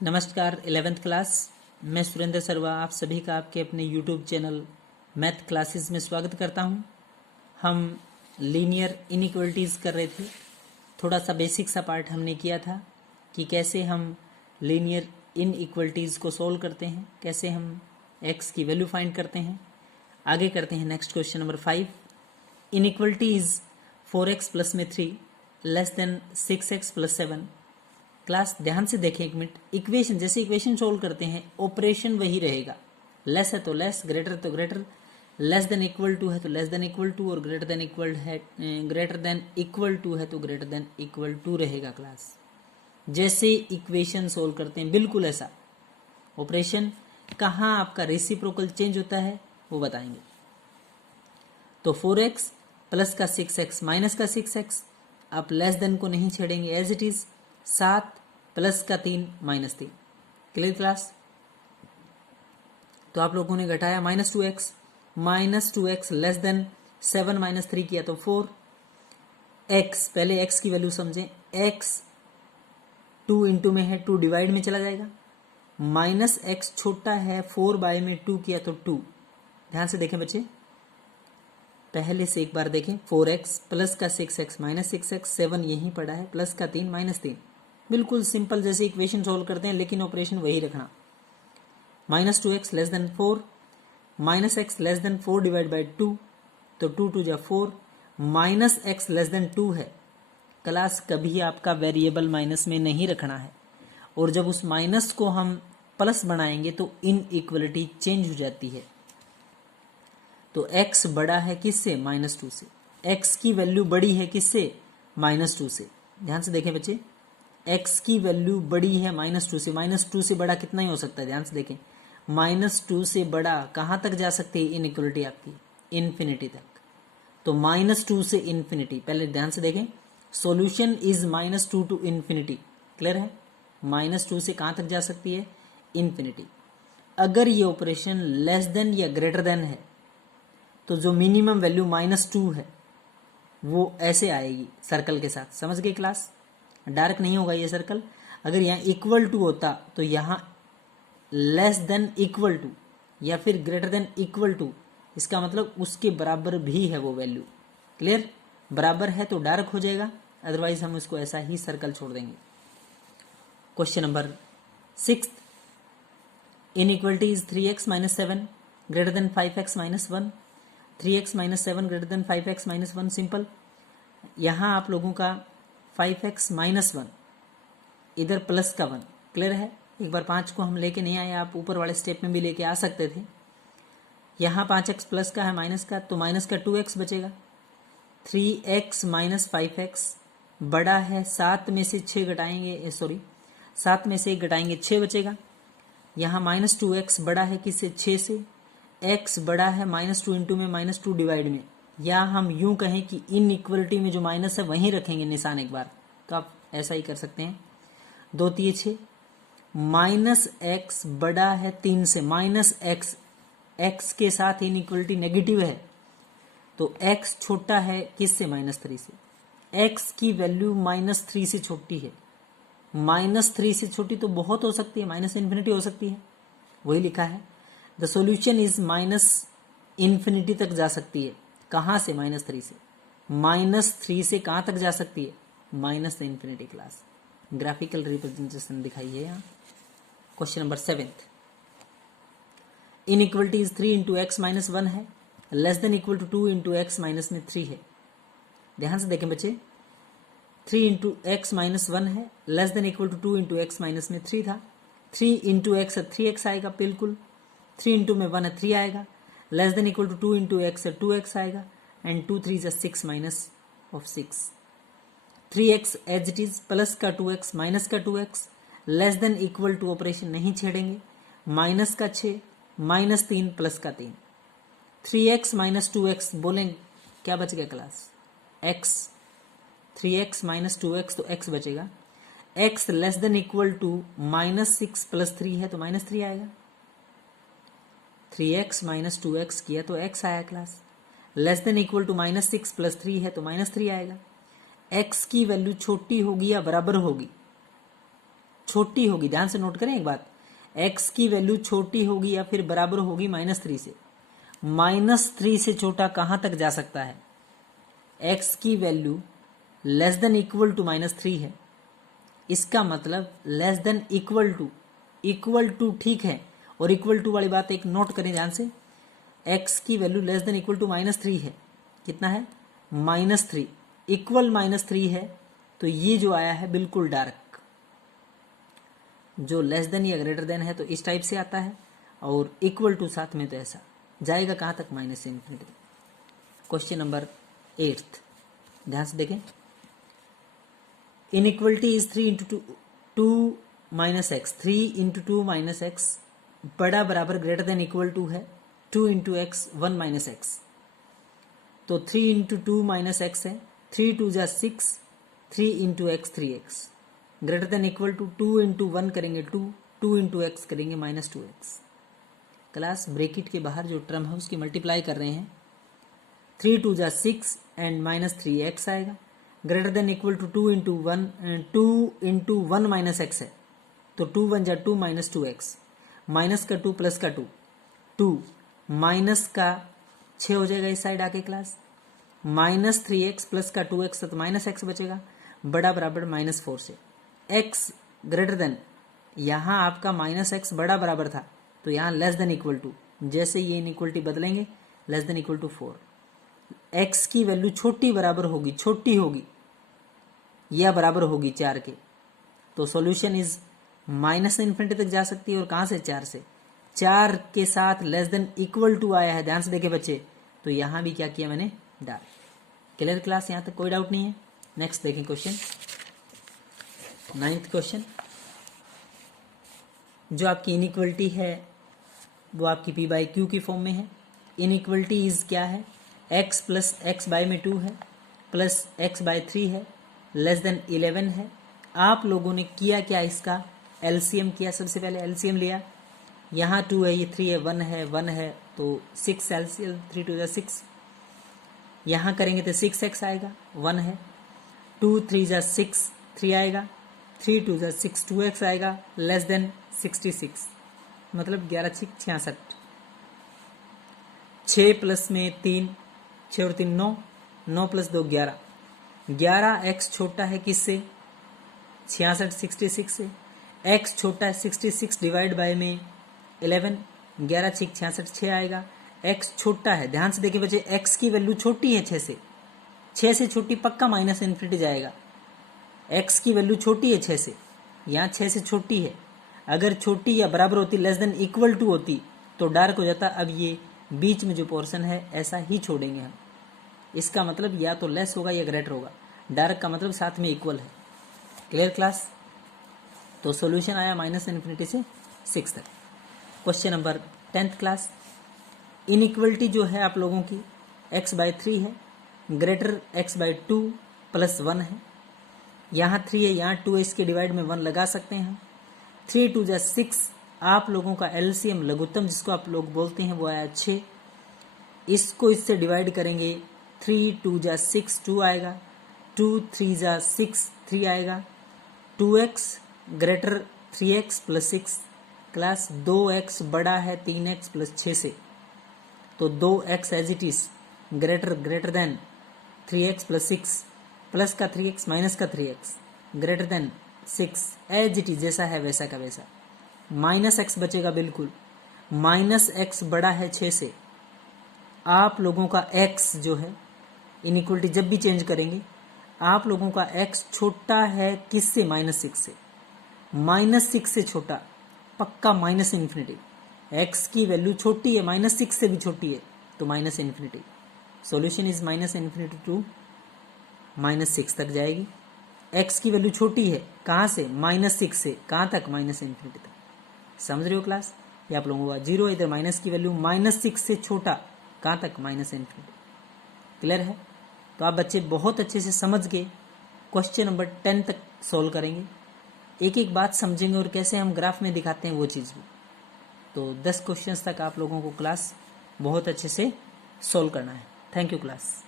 नमस्कार 11th class. मैं सुरेंद्र सर्वा आप सभी का आपके अपने YouTube चैनल मैथ क्लासेस में स्वागत करता हूं। हम लीनियर इनइक्वलिटीज़ कर रहे थे। थोड़ा सा बेसिक सा पार्ट हमने किया था कि कैसे हम लीनियर इनइक्वलिटीज़ को सोल्व करते हैं, कैसे हम x की वैल्यू फाइंड करते हैं। आगे करते हैं next question number 5। Inequality is 4x plus में 3 less than 6x plus 7। Class ध्यान से देखें एक मिनट। इक्वेशन जैसे इक्वेशन सोल्व करते हैं ऑपरेशन वही रहेगा। लेस है तो लेस, ग्रेटर तो greater, less than equal to है तो लेस देन इक्वल टू, और ग्रेटर देन इक्वल है, ग्रेटर देन इक्वल टू है तो ग्रेटर देन इक्वल टू रहेगा। क्लास जैसे इक्वेशन सोल्व करते हैं बिल्कुल ऐसा ऑपरेशन। कहाँ आपका रेसिप्रोकल चेंज होता है वो बताएंगे। तो 4x प्लस का 6x माइनस का 6x, आप लेस देन को नहीं छेड़ेंगे, एज इट इज। 7 प्लस का 3 माइनस 3। Clear class? तो आप लोगों ने घटाया -2x, -2x less then 7 minus 3 किया तो 4x। पहले x की वैल्यू समझें। x 2 इंटू में है, 2 डिवाइड में चला जाएगा। -x छोटा है, 4 बाय में 2 किया तो 2। ध्यान से देखें बच्चे, पहले से एक बार देखें। 4x प्लस का 6x माइनस 6x, 7 यहीं पड़ा है, प्लस का 3 माइनस 3। बिल्कुल सिंपल जैसे इक्वेशन सोल्व करते हैं, लेकिन ऑपरेशन वही रखना। -2x less then 4, -x less then 4 divide by 2 तो 2 2 जा 4, -x लेस देन 2 है। क्लास कभी आपका वेरिएबल माइनस में नहीं रखना है, और जब उस माइनस को हम प्लस बनाएंगे तो इनइक्वलिटी चेंज हो जाती है। तो x बड़ा है किससे? -2 से। x की वैल्यू बड़ी है किससे? -2 से। ध्यान से देखें बच्चे, x की वैल्यू बड़ी है -2 से। -2 से बड़ा कितना ही हो सकता है? ध्यान से देखें, -2 से बड़ा कहाँ तक जा सकती है इनइक्वलिटी आपकी? इन्फिनिटी तक। तो -2 से इन्फिनिटी, पहले ध्यान से देखें। Solution is -2 to infinity. Clear है? -2 से कहाँ तक जा सकती है? इन्फिनिटी। अगर ये ऑपरेशन लेस देन या ग्रेटर देन है तो जो मिनिमम वैल्यू -2 है वो ऐसे आएगी सर्कल के साथ। समझ गए क्लास? डार्क नहीं होगा ये सर्कल। अगर यहाँ इक्वल टू होता तो यहाँ लेस देन इक्वल टू या फिर ग्रेटर देन इक्वल टू, इसका मतलब उसके बराबर भी है वो वैल्यू। क्लियर? बराबर है तो डार्क हो जाएगा, अदरवाइज हम इसको ऐसा ही सर्कल छोड़ देंगे। Question number 6। Inequality is 3x minus 7 greater than 5x minus 1। 3x minus 7 greater than 5x minus 1। Simple. यहाँ आप लोगों का 5x माइनस 1, इधर प्लस का 1। क्लियर है? एक बार 5 को हम लेके नहीं आए, आप ऊपर वाले स्टेप में भी लेके आ सकते थे। यहाँ 5x प्लस का है माइनस का, तो माइनस का 2x बचेगा। 3x माइनस 5x बड़ा है, 7 में से 6 घटाएंगे, 7 में से 1 घटाएंगे, 6 बचेगा। यहाँ -2x बड़ा है किससे? 6 से। x बड़ा है -2 इंटू में -2 डिवाइड में, या हम यूं कहें कि इनइक्वलिटी में जो माइनस है वहीं रखेंगे निशान एक बार। कब? ऐसा ही कर सकते हैं। 2 3 6, -x बड़ा है 3 से। -x, x के साथ इनइक्वलिटी नेगेटिव है, तो x छोटा है किससे? -3 से। x की वैल्यू -3 से छोटी है। -3 से छोटी तो बहुत हो सकती है, -∞ हो सकती है, वही लिखा है। द सॉल्यूशन इज -∞ तक जा सकती है। कहाँ से? -3 से। -3 से कहाँ तक जा सकती है? -∞ क्लास। ग्राफिकल रिप्रेजेंटेशन दिखाइए यहाँ। Question number 7। Inequality is 3 into X minus 1 है, less than equal to 2 into X minus में 3 है। ध्यान से देखें बच्चे, 3 इंटू एक्स माइनस 1 है, less than equal to 2 into X minus में 3 था। 3 इंटू एक्स है 3x आएगा, बिल्कुल। 3 इंटू में 1 है 3 आएगा, less than equal to 2 into X है 2x आएगा, and 2 3 is 6 minus of 6। 3x as it is, plus का 2x माइनस का 2x, less than equal to operation नहीं छेड़ेंगे। माइनस का 6 माइनस 3 प्लस का 3। 3x माइनस 2x बोलेंगे क्या बच गया class? x। 3x minus 2x तो x बचेगा। x less than equal to -6 plus 3 है तो -3 आएगा। 3x माइनस 2x किया तो x आया class. Less than equal to -6 plus 3 है तो -3 आएगा। x की वैल्यू छोटी होगी या बराबर होगी? छोटी होगी, ध्यान से नोट करें एक बात, x की वैल्यू छोटी होगी या फिर बराबर होगी -3 से। -3 से छोटा कहां तक जा सकता है? x की value less than equal to -3 है, इसका मतलब लेस देन इक्वल टू ठीक है, और इक्वल टू वाली बात एक नोट करें ध्यान से, x की value less than equal to -3 है। कितना है? -3 इक्वल -3 है, तो ये जो आया है बिल्कुल डार्क, जो लेस देन या ग्रेटर देन है तो इस टाइप से आता है, और इक्वल टू साथ में तो ऐसा जाएगा कहां तक? -∞। क्वेश्चन नंबर 8 ध्यान से देखें। इनइक्वलिटी इज 3 × 2 - x, 3 × 2 - x बड़ा बराबर ग्रेटर देन इक्वल टू है 2 × x 1 - x, तो 3 × 2 - x है, 3 2 जा 6, 3 × x 3x, greater than equal to 2 × 1 करेंगे 2, 2 × x करेंगे -2x। क्लास ब्रैकेट के बाहर जो टर्म है उसकी मल्टीप्लाई कर रहे हैं, 3 2 जा 6 एंड -3x आएगा, greater than equal to 2 × 1 - x है, तो 2 1 जा 2 -2x, माइनस का 2 प्लस का 2, 2 माइनस का 6 हो जाएगा इस साइड आके क्लास, -3x प्लस का 2x तो -x बचेगा, बड़ा बराबर -4 से, x ग्रेटर देन, यहाँ आपका -x बड़ा बराबर था तो यहाँ लेस देन इक्वल टू, जैसे ये इनइक्वलिटी बदलेंगे less than equal to 4, x की वैल्यू छोटी होगी या बराबर होगी 4 के, तो सॉल्यूशन इज -∞ तक जा सकती है, और कहां से? 4 से, 4 के साथ लेस देन इक्वल टू आया है, ध्यान से देखे बच्चे, तो यहां भी क्या किया मैंने? डाल। Clear class? यहां तक कोई डाउट नहीं है। नेक्स्ट देखें क्वेश्चन 9th क्वेश्चन। जो आपकी इनइक्वलिटी है वो आपकी p/q की फॉर्म में है। इनइक्वलिटी इज क्या है? x प्लस एक्स बाय में 2 है, प्लस x/3 है, लेस देन 11 है। आप लोगों ने किया क्या? इसका एलसीएम किया, सबसे पहले एलसीएम लिया, यहाँ 2 है, ये 3 है, 1 है, तो 6 एलसीएम, 3 2 6, यहाँ करेंगे तो 6x आएगा, 1 है, 2 3 6, 3 आएगा, 3 2 6, 2x आएगा, लेस देन 66, मतलब 11 6 66, 6 प्लस में 3, 6 और 3 9, 9 प्लस 2 11, 11x छोटा है किससे? 66 66 से, x छोटा है 66 डिवाइड बाय में 11, 11 6 66 6 आएगा, x छोटा है, ध्यान से देखिए बच्चे, x की वैल्यू छोटी है 6 से छोटी पक्का -∞ जाएगा, x की वैल्यू छोटी है 6 से, यहाँ 6 से छोटी है, अगर छोटी या बराबर होती, लेस देन इक्वल टू होती तो डार्क हो जाता। अब ये बीच में जो पोर्शन है ऐसा ही छोड़ेंगे हम, इसका मतलब या तो लेस होगा या ग्रेटर होगा, डार्क का मतलब साथ में इक्वल है। Clear class? तो सॉल्यूशन आया -∞ से 6 तक। Question number 10th class. Inequality जो है आप लोगों की x/3 है, ग्रेटर x/2 प्लस 1 है, यहाँ 3 है, यहाँ 2 है, इसके डिवाइड में 1 लगा सकते हैं। 3 2 6, आप लोगों का एलसीएम लघुत्तम जिसको आप लोग बोलते हैं वो आया 6, इसको इससे डिवाइड करेंगे, 3 2 6 2 आएगा, 2 3 6 3 आएगा, 2x greater 3x plus 6, class 2x बड़ा है 3x प्लस 6 से, तो 2x as it is greater than 3x plus 6, plus का 3x माइनस का 3x greater than 6, as it is जैसा है वैसा का वैसा, -x बचेगा बिल्कुल, -x बड़ा है 6 से। आप लोगों का x जो है इनइक्वलिटी जब भी चेंज करेंगे, आप लोगों का x छोटा है किससे? -6 से, -6 से छोटा पक्का -∞, x की वैल्यू छोटी है, -6 से भी छोटी है तो -∞। सॉल्यूशन इज -∞ टू -6 तक जाएगी। x की वैल्यू छोटी है कहाँ से? -6 से, कहाँ तक? -∞ तक। समझ रहे हो क्लास? ये आप लोगों का 0 इधर माइनस की वैल्यू -6 से छोटा कहाँ तक? -∞। क्लियर है? तो आप बच्चे बहुत अच्छे से समझ के क्वेश्चन नंबर 10 तक सॉल्व करेंगे, एक एक बात समझेंगे और कैसे हम ग्राफ में दिखाते हैं वो चीज़ भी। तो 10 क्वेश्चंस तक आप लोगों को क्लास बहुत अच्छे से सॉल्व करना है। Thank you class.